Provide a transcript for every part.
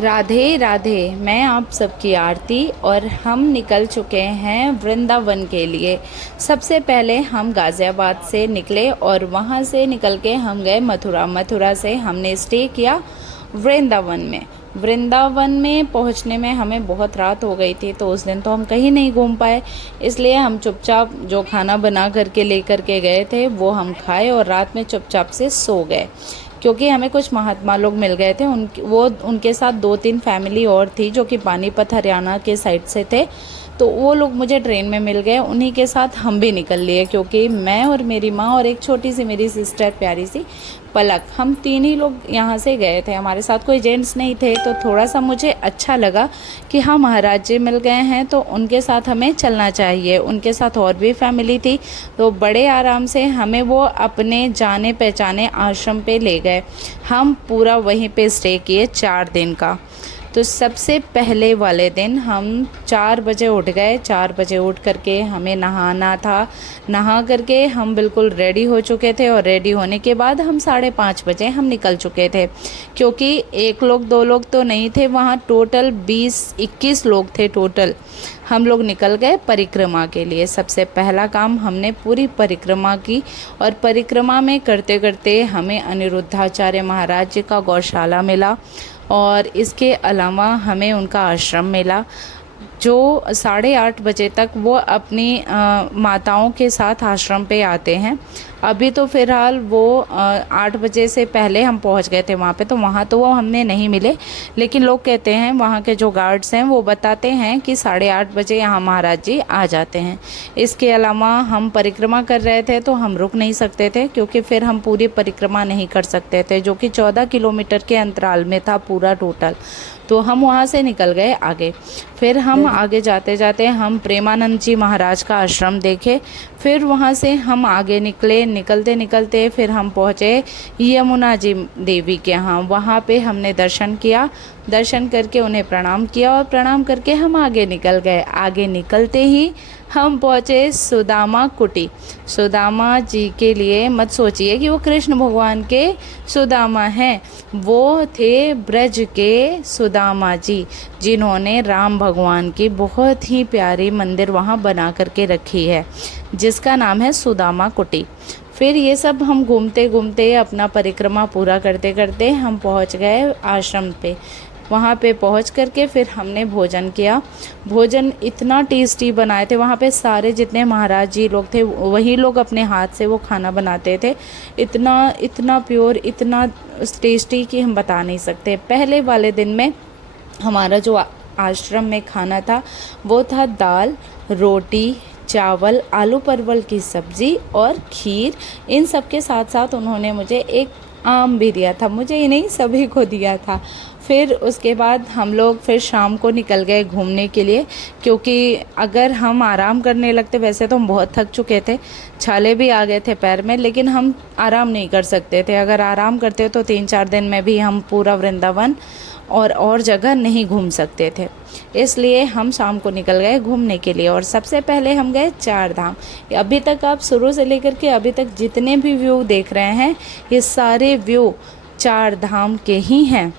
राधे राधे। मैं आप सबकी आरती और हम निकल चुके हैं वृंदावन के लिए। सबसे पहले हम गाज़ियाबाद से निकले और वहाँ से निकल के हम गए मथुरा। मथुरा से हमने स्टे किया वृंदावन में। वृंदावन में पहुंचने में हमें बहुत रात हो गई थी, तो उस दिन तो हम कहीं नहीं घूम पाए। इसलिए हम चुपचाप जो खाना बना करके लेकर के गए थे वो हम खाए और रात में चुपचाप से सो गए, क्योंकि हमें कुछ महात्मा लोग मिल गए थे। उनके साथ 2-3 फैमिली और थी जो कि पानीपत हरियाणा के साइड से थे, तो वो लोग मुझे ट्रेन में मिल गए। उन्हीं के साथ हम भी निकल लिए, क्योंकि मैं और मेरी माँ और एक छोटी सी मेरी सिस्टर प्यारी सी पलक, हम 3 ही लोग यहाँ से गए थे। हमारे साथ कोई जेंट्स नहीं थे, तो थोड़ा सा मुझे अच्छा लगा कि हाँ महाराज जी मिल गए हैं तो उनके साथ हमें चलना चाहिए। उनके साथ और भी फैमिली थी, तो बड़े आराम से हमें वो अपने जाने पहचाने आश्रम पे ले गए। हम पूरा वहीं पे स्टे किए 4 दिन का। तो सबसे पहले वाले दिन हम 4 बजे उठ गए। 4 बजे उठ करके हमें नहाना था। नहा करके हम बिल्कुल रेडी हो चुके थे, और रेडी होने के बाद हम 5:30 बजे हम निकल चुके थे, क्योंकि 1 लोग 2 लोग तो नहीं थे वहाँ, टोटल 20-21 लोग थे टोटल। हम लोग निकल गए परिक्रमा के लिए। सबसे पहला काम हमने पूरी परिक्रमा की, और परिक्रमा में करते करते हमें अनिरुद्धाचार्य महाराज जी का गौशाला मिला, और इसके अलावा हमें उनका आश्रम मिला, जो 8:30 बजे तक वो अपनी माताओं के साथ आश्रम पे आते हैं। अभी तो फ़िलहाल वो 8 बजे से पहले हम पहुंच गए थे वहाँ पे, तो वहाँ तो वो हमने नहीं मिले, लेकिन लोग कहते हैं, वहाँ के जो गार्ड्स हैं वो बताते हैं कि 8:30 बजे यहाँ महाराज जी आ जाते हैं। इसके अलावा हम परिक्रमा कर रहे थे तो हम रुक नहीं सकते थे, क्योंकि फिर हम पूरी परिक्रमा नहीं कर सकते थे, जो कि 14 किलोमीटर के अंतराल में था पूरा टोटल। तो हम वहाँ से निकल गए आगे। फिर हम आगे जाते जाते हम प्रेमानंद जी महाराज का आश्रम देखे। फिर वहाँ से हम आगे निकले। निकलते निकलते फिर हम पहुँचे यमुना जी देवी के यहाँ। वहाँ पे हमने दर्शन किया। दर्शन करके उन्हें प्रणाम किया, और प्रणाम करके हम आगे निकल गए। आगे निकलते ही हम पहुँचे सुदामा कुटी। सुदामा जी के लिए मत सोचिए कि वो कृष्ण भगवान के सुदामा हैं, वो थे ब्रज के सुदामा जी, जिन्होंने राम भगवान की बहुत ही प्यारी मंदिर वहाँ बना करके रखी है, जिसका नाम है सुदामा कुटी। फिर ये सब हम घूमते घूमते अपना परिक्रमा पूरा करते करते हम पहुँच गए आश्रम पे। वहाँ पे पहुँच करके फिर हमने भोजन किया। भोजन इतना टेस्टी बनाए थे, वहाँ पे सारे जितने महाराज जी लोग थे वही लोग अपने हाथ से वो खाना बनाते थे। इतना इतना प्योर, इतना टेस्टी कि हम बता नहीं सकते। पहले वाले दिन में हमारा जो आश्रम में खाना था वो था दाल, रोटी, चावल, आलू परवल की सब्ज़ी और खीर। इन सब के साथ साथ उन्होंने मुझे एक आम भी दिया था, मुझे ही नहीं सभी को दिया था। फिर उसके बाद हम लोग फिर शाम को निकल गए घूमने के लिए, क्योंकि अगर हम आराम करने लगते, वैसे तो हम बहुत थक चुके थे, छाले भी आ गए थे पैर में, लेकिन हम आराम नहीं कर सकते थे। अगर आराम करते तो 3-4 दिन में भी हम पूरा वृंदावन और जगह नहीं घूम सकते थे। इसलिए हम शाम को निकल गए घूमने के लिए, और सबसे पहले हम गए 4 धाम। अभी तक आप शुरू से लेकर के अभी तक जितने भी व्यू देख रहे हैं, ये सारे व्यू 4 धाम के ही हैं।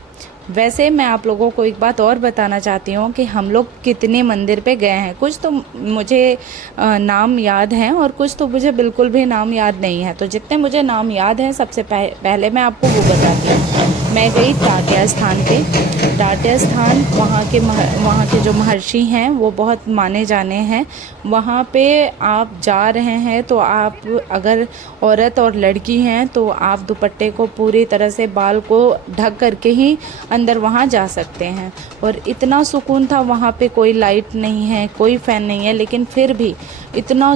वैसे मैं आप लोगों को एक बात और बताना चाहती हूँ कि हम लोग कितने मंदिर पे गए हैं। कुछ तो मुझे नाम याद हैं, और कुछ तो मुझे बिल्कुल भी नाम याद नहीं है। तो जितने मुझे नाम याद हैं, सबसे पहले मैं आपको वो बताती हूँ। मैं गई टाटिया स्थान पे। टाटिया स्थान वहाँ के जो महर्षि हैं वो बहुत माने जाने हैं। वहाँ पे आप जा रहे हैं तो आप अगर औरत और लड़की हैं तो आप दुपट्टे को पूरी तरह से, बाल को ढक करके ही अंदर वहाँ जा सकते हैं। और इतना सुकून था, वहाँ पे कोई लाइट नहीं है, कोई फ़ैन नहीं है, लेकिन फिर भी इतना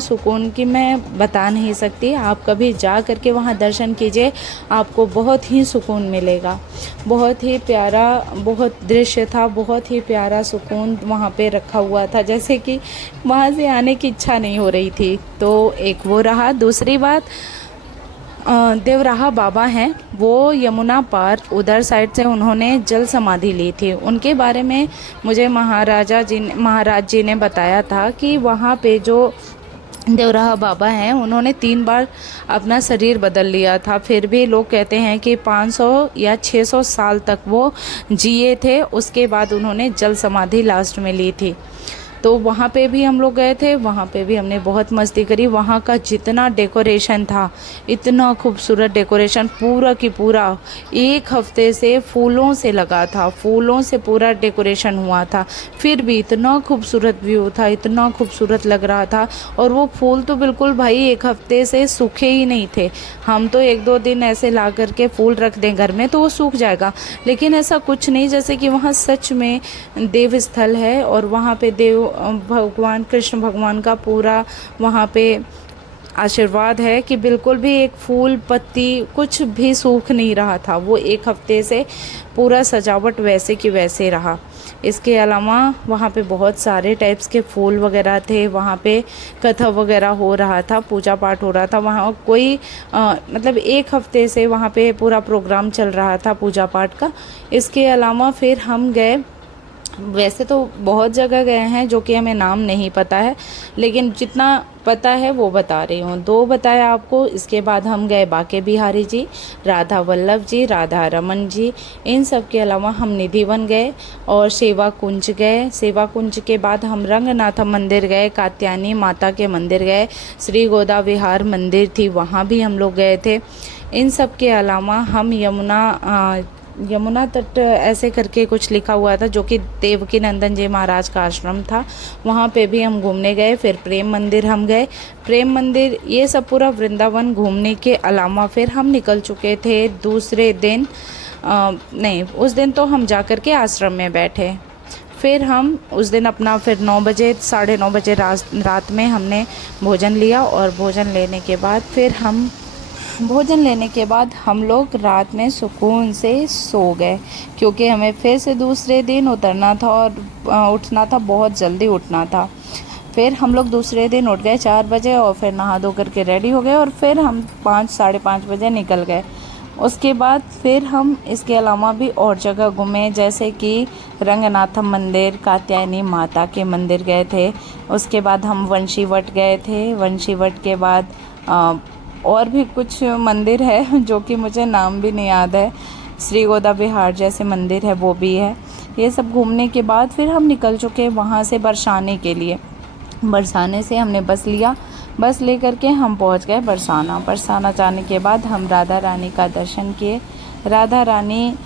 सुकून कि मैं बता नहीं सकती। आप कभी जा करके वहाँ दर्शन कीजिए, आपको बहुत ही सुकून मिलेगा। बहुत ही प्यारा बहुत दृश्य था, बहुत ही प्यारा सुकून वहाँ पे रखा हुआ था, जैसे कि वहाँ से आने की इच्छा नहीं हो रही थी। तो एक वो रहा। दूसरी बात, देवराहा बाबा हैं, वो यमुना पार उधर साइड से उन्होंने जल समाधि ली थी। उनके बारे में मुझे महाराज जी ने बताया था कि वहाँ पे जो देवराहा बाबा हैं, उन्होंने 3 बार अपना शरीर बदल लिया था, फिर भी लोग कहते हैं कि 500 या 600 साल तक वो जिए थे। उसके बाद उन्होंने जल समाधि लास्ट में ली थी। तो वहाँ पे भी हम लोग गए थे, वहाँ पे भी हमने बहुत मस्ती करी। वहाँ का जितना डेकोरेशन था, इतना खूबसूरत डेकोरेशन, पूरा की पूरा 1 हफ्ते से फूलों से लगा था, फूलों से पूरा डेकोरेशन हुआ था। फिर भी इतना खूबसूरत व्यू था, इतना खूबसूरत लग रहा था। और वो फूल तो बिल्कुल भाई 1 हफ्ते से सूखे ही नहीं थे। हम तो 1-2 दिन ऐसे ला करके फूल रख दें घर में तो वो सूख जाएगा, लेकिन ऐसा कुछ नहीं। जैसे कि वहाँ सच में देव स्थल है, और वहाँ पे देव भगवान कृष्ण भगवान का पूरा वहाँ पे आशीर्वाद है कि बिल्कुल भी एक फूल पत्ती कुछ भी सूख नहीं रहा था। वो 1 हफ्ते से पूरा सजावट वैसे की वैसे रहा। इसके अलावा वहाँ पे बहुत सारे टाइप्स के फूल वगैरह थे, वहाँ पे कथा वगैरह हो रहा था, पूजा पाठ हो रहा था। वहाँ कोई मतलब 1 हफ्ते से वहाँ पे पूरा प्रोग्राम चल रहा था पूजा पाठ का। इसके अलावा फिर हम गए, वैसे तो बहुत जगह गए हैं जो कि हमें नाम नहीं पता है, लेकिन जितना पता है वो बता रही हूँ। 2 बताया आपको। इसके बाद हम गए बांके बिहारी जी, राधा वल्लभ जी, राधा रमन जी। इन सब के अलावा हम निधिवन गए और सेवा कुंज गए। सेवा कुंज के बाद हम रंगनाथ मंदिर गए, कात्यायनी माता के मंदिर गए, श्री गोदा विहार मंदिर थी वहाँ भी हम लोग गए थे। इन सब के अलावा हम यमुना तट ऐसे करके कुछ लिखा हुआ था, जो कि देवकी नंदन जी महाराज का आश्रम था, वहाँ पे भी हम घूमने गए। फिर प्रेम मंदिर हम गए, प्रेम मंदिर, ये सब पूरा वृंदावन घूमने के अलावा फिर हम निकल चुके थे दूसरे दिन। नहीं, उस दिन तो हम जा कर के आश्रम में बैठे। फिर हम उस दिन अपना फिर 9 बजे 9:30 बजे रात में हमने भोजन लिया, और भोजन लेने के बाद हम लोग रात में सुकून से सो गए, क्योंकि हमें फिर से दूसरे दिन उतरना था और उठना था, बहुत जल्दी उठना था। फिर हम लोग दूसरे दिन उठ गए 4 बजे, और फिर नहा धो करके रेडी हो गए, और फिर हम 5 साढ़े 5 बजे निकल गए। उसके बाद फिर हम इसके अलावा भी और जगह घूमे, जैसे कि रंगनाथम मंदिर, कात्यायनी माता के मंदिर गए थे। उसके बाद हम वंशीवट गए थे। वंशीवट के बाद और भी कुछ मंदिर है जो कि मुझे नाम भी नहीं याद है, श्री गोदा विहार जैसे मंदिर है वो भी है। ये सब घूमने के बाद फिर हम निकल चुके वहाँ से बरसाने के लिए। बरसाने से हमने बस लिया, बस ले करके हम पहुँच गए बरसाना। बरसाना जाने के बाद हम राधा रानी का दर्शन किए। राधा रानी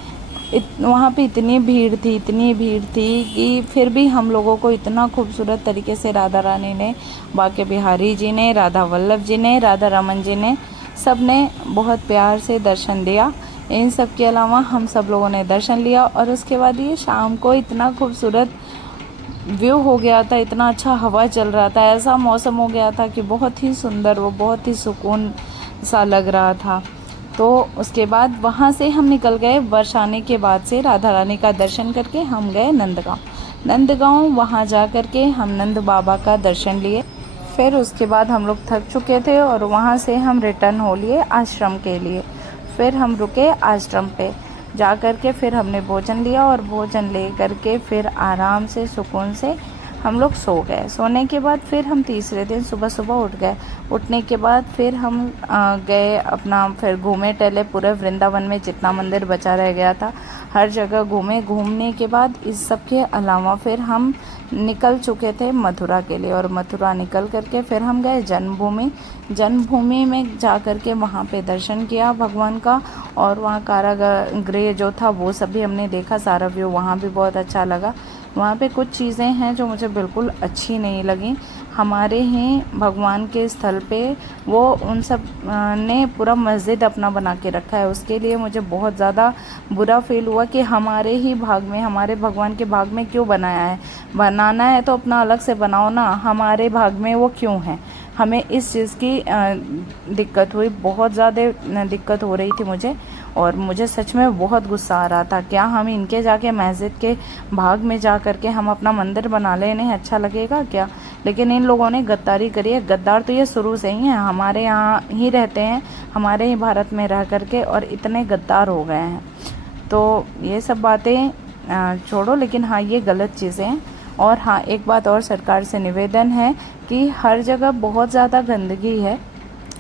वहाँ पे इतनी भीड़ थी कि फिर भी हम लोगों को इतना खूबसूरत तरीके से राधा रानी ने, बांके बिहारी जी ने, राधा वल्लभ जी ने, राधा रमन जी ने, सब ने बहुत प्यार से दर्शन दिया। इन सब के अलावा हम सब लोगों ने दर्शन लिया, और उसके बाद ये शाम को इतना खूबसूरत व्यू हो गया था, इतना अच्छा हवा चल रहा था, ऐसा मौसम हो गया था कि बहुत ही सुंदर, वो बहुत ही सुकून सा लग रहा था। तो उसके बाद वहाँ से हम निकल गए। बरसाने के बाद से राधा रानी का दर्शन करके हम गए नंदगांव। वहाँ जा कर के हम नंद बाबा का दर्शन लिए। फिर उसके बाद हम लोग थक चुके थे, और वहाँ से हम रिटर्न हो लिए आश्रम के लिए। फिर हम रुके आश्रम पे जा कर के, फिर हमने भोजन लिया, और भोजन ले करके फिर आराम से सुकून से हम लोग सो गए। सोने के बाद फिर हम तीसरे दिन सुबह सुबह उठ गए। उठने के बाद फिर हम गए अपना, फिर घूमे टहले पूरे वृंदावन में, जितना मंदिर बचा रह गया था हर जगह घूमे। घूमने के बाद इस सब के अलावा फिर हम निकल चुके थे मथुरा के लिए, और मथुरा निकल करके फिर हम गए जन्मभूमि में जा कर के वहाँ पे दर्शन किया भगवान का, और वहाँ कारागृह जो था वो सब भी हमने देखा, सारा व्यू वहाँ भी बहुत अच्छा लगा। वहाँ पे कुछ चीज़ें हैं जो मुझे बिल्कुल अच्छी नहीं लगी। हमारे ही भगवान के स्थल पे वो उन सब ने पूरा मस्जिद अपना बना के रखा है, उसके लिए मुझे बहुत ज़्यादा बुरा फील हुआ कि हमारे ही भाग में, हमारे भगवान के भाग में क्यों बनाया है। बनाना है तो अपना अलग से बनाओ ना, हमारे भाग में वो क्यों है। हमें इस चीज़ की दिक्कत हुई, बहुत ज़्यादा दिक्कत हो रही थी मुझे, और मुझे सच में बहुत गुस्सा आ रहा था। क्या हम इनके जाके मस्जिद के भाग में जा कर के हम अपना मंदिर बना ले, इन्हें अच्छा लगेगा क्या? लेकिन इन लोगों ने गद्दारी करी है। गद्दार तो ये शुरू से ही हैं, हमारे यहाँ ही रहते हैं, हमारे ही भारत में रह कर के, और इतने गद्दार हो गए हैं। तो ये सब बातें छोड़ो, लेकिन हाँ, ये गलत चीज़ें हैं। और हाँ, एक बात और सरकार से निवेदन है कि हर जगह बहुत ज़्यादा गंदगी है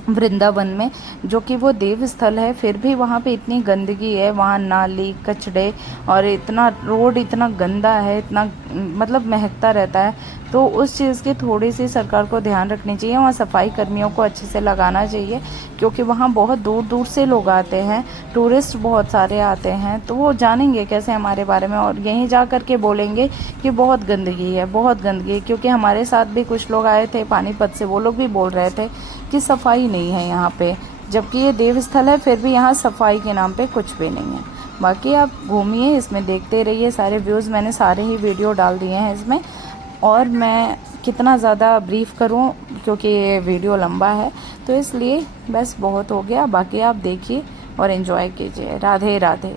वृंदावन में, जो कि वो देव स्थल है, फिर भी वहाँ पे इतनी गंदगी है, वहाँ नाली कचड़े और इतना रोड इतना गंदा है, इतना मतलब महकता रहता है। तो उस चीज़ की थोड़ी सी सरकार को ध्यान रखनी चाहिए, वहाँ सफाई कर्मियों को अच्छे से लगाना चाहिए, क्योंकि वहाँ बहुत दूर दूर से लोग आते हैं, टूरिस्ट बहुत सारे आते हैं, तो वो जानेंगे कैसे हमारे बारे में, और यहीं जा कर के बोलेंगे कि बहुत गंदगी है, बहुत गंदगी है। क्योंकि हमारे साथ भी कुछ लोग आए थे पानीपत से, वो लोग भी बोल रहे थे कि सफाई नहीं है यहाँ पे, जबकि ये देव स्थल है, फिर भी यहाँ सफाई के नाम पे कुछ भी नहीं है। बाकी आप घूमिए, इसमें देखते रहिए, सारे व्यूज़ मैंने सारे ही वीडियो डाल दिए हैं इसमें, और मैं कितना ज़्यादा ब्रीफ करूं क्योंकि ये वीडियो लंबा है, तो इसलिए बस बहुत हो गया। बाकी आप देखिए और एंजॉय कीजिए। राधे राधे।